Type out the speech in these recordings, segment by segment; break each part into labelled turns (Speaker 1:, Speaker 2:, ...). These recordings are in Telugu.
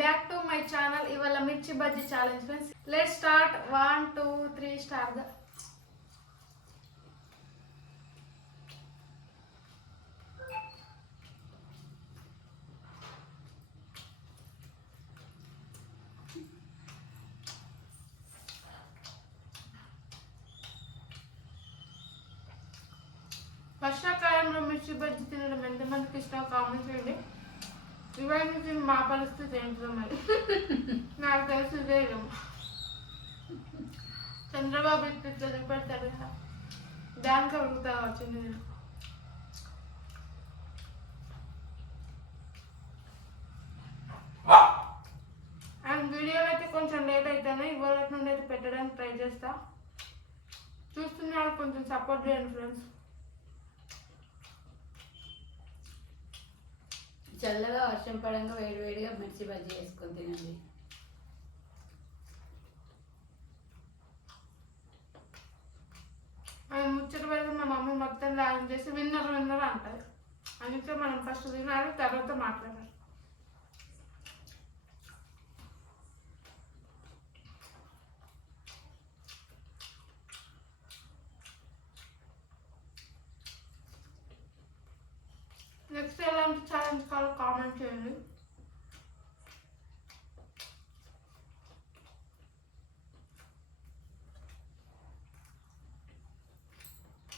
Speaker 1: బ్యాక్ టు మై ఛానల్ ఇవాళ mirchi bajji challenge friends let start one two three start వర్షాకాలంలో మిర్చి బజ్జీ తినడం ఎంతమందికి ఇష్టం? కామెంట్ చేయండి. ఇవన్నీ మా పరిస్థితి ఏంటో మరి నాకు తెలిసి ఇదే. చంద్రబాబు ఇట్లా చదివిపెడతాడు కదా దానికి అడుగుతా వచ్చింది అండ్ వీడియోలో అయితే కొంచెం లేట్ అవుతాను ఇవాళ నుండి అయితే పెట్టడానికి ట్రై చేస్తా చూస్తున్న వాళ్ళు కొంచెం సపోర్ట్ చేయండి ఫ్రెండ్స్
Speaker 2: చల్లగా వర్షం పడంగా వేడి వేడిగా మిర్చి బజ్జీ వేసుకొని తినండి.
Speaker 1: ఆయన ముచ్చట పెడితే మా మమ్మీ మొత్తం లాగం చేసి విన్నర్ విన్నర్ అంటారు అందుకే మనం ఫస్ట్ తినాలి తర్వాత మాట్లాడాలి నెక్స్ట్ ఎలాంటి ఛాలెంజ్ కావాలో కామెంట్ చేయండి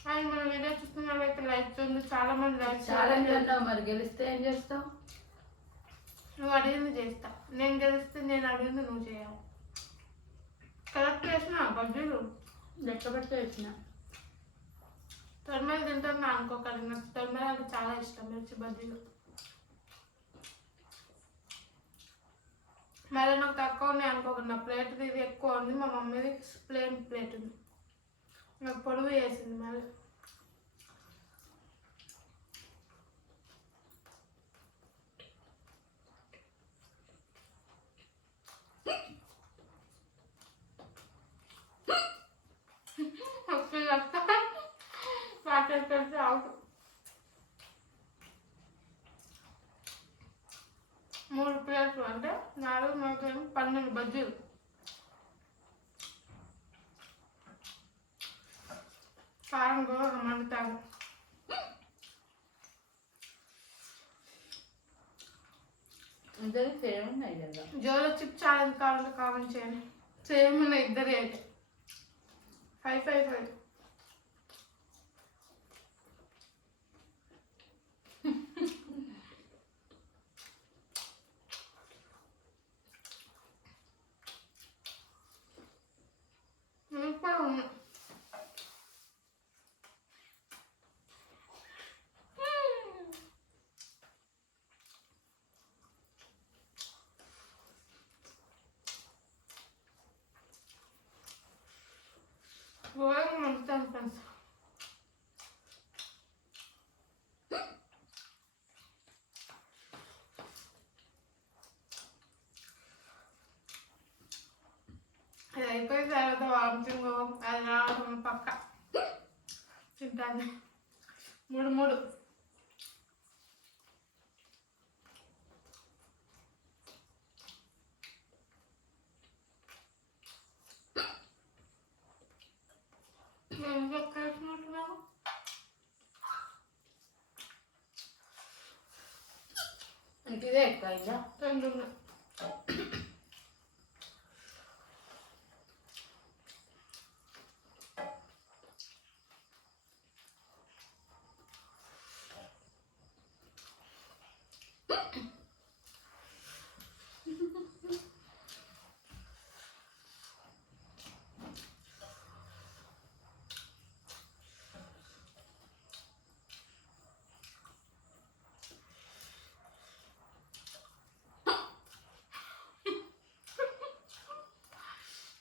Speaker 1: అండ్ మన వీడియో చూస్తున్న వాళ్ళైతే లైక్ చేయండి చాలా మంది లైక్
Speaker 2: ఛాలెంజ్ అన్నావు మరి గెలిస్తే ఏం చేస్తావు?
Speaker 1: నువ్వు అడిగింది చేస్తా. నేను గెలిస్తే నేను అడిగింది నువ్వు చేయాలి కరెక్ట్ చేసిన బజ్జీలు.
Speaker 2: లెక్క
Speaker 1: తొమ్మిది తింటాను అనుకోకండి నాకు తొమ్మిది చాలా ఇష్టం మిర్చి బజ్జీలు మళ్ళీ నాకు తక్కువ ఉన్నాయి అనుకోకండి నా ప్లేట్ ఇది ఎక్కువ ఉంది మా మమ్మీది ప్లేన్ ప్లేట్ ఉంది. నాకు పొడుగు వేసింది మళ్ళీ పెడితే అవుట్ మూడు ప్లేట్లు అంటే నాలుగు మూడు పన్నెండు బజ్జీలు కారం కూడా మండుతాను
Speaker 2: ఇద్దరు సేమ్ ఉన్నాయి కదా
Speaker 1: జోలో చిప్ ఛాలెంజ్ కావాలంటే కామెంట్ చేయండి సేమ్ ఉన్నాయి ఇద్దరు అయితే ఫైవ్ ఫైవ్ ఫైవ్ మండుతాను ఫ్రెండ్స్ అది అయిపోయిన తర్వాత వామిటింగ్ అది రావడం పక్క తింటాను మూడు మూడు ఎందుకు
Speaker 2: ఇంక ఇదే ఎక్కువ అయిందా
Speaker 1: రెండు ఉన్నాయి.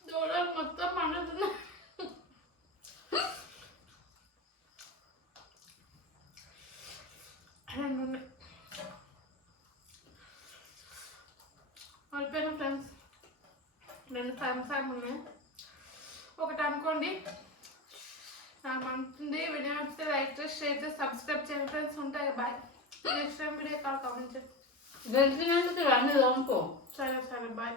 Speaker 1: దూడలు మొత్తం మండుతున్నాయి రెండు ఉన్నాయి అయిపోయిన ఫ్రెండ్స్ రెండు ఫైవ్ ఉన్నాయి ఒకటి అనుకోండి. నాకు మంటుంది వీడియో నచ్చితే లైక్ చేసి షేర్ చేసి సబ్స్క్రైబ్ చేయండి ఫ్రెండ్స్. ఉంటాయి. Bye. Next time video call comment చేయండి.
Speaker 2: గెలిచినందుకు అన్నీ తోముకో
Speaker 1: సరే సరే బాయ్.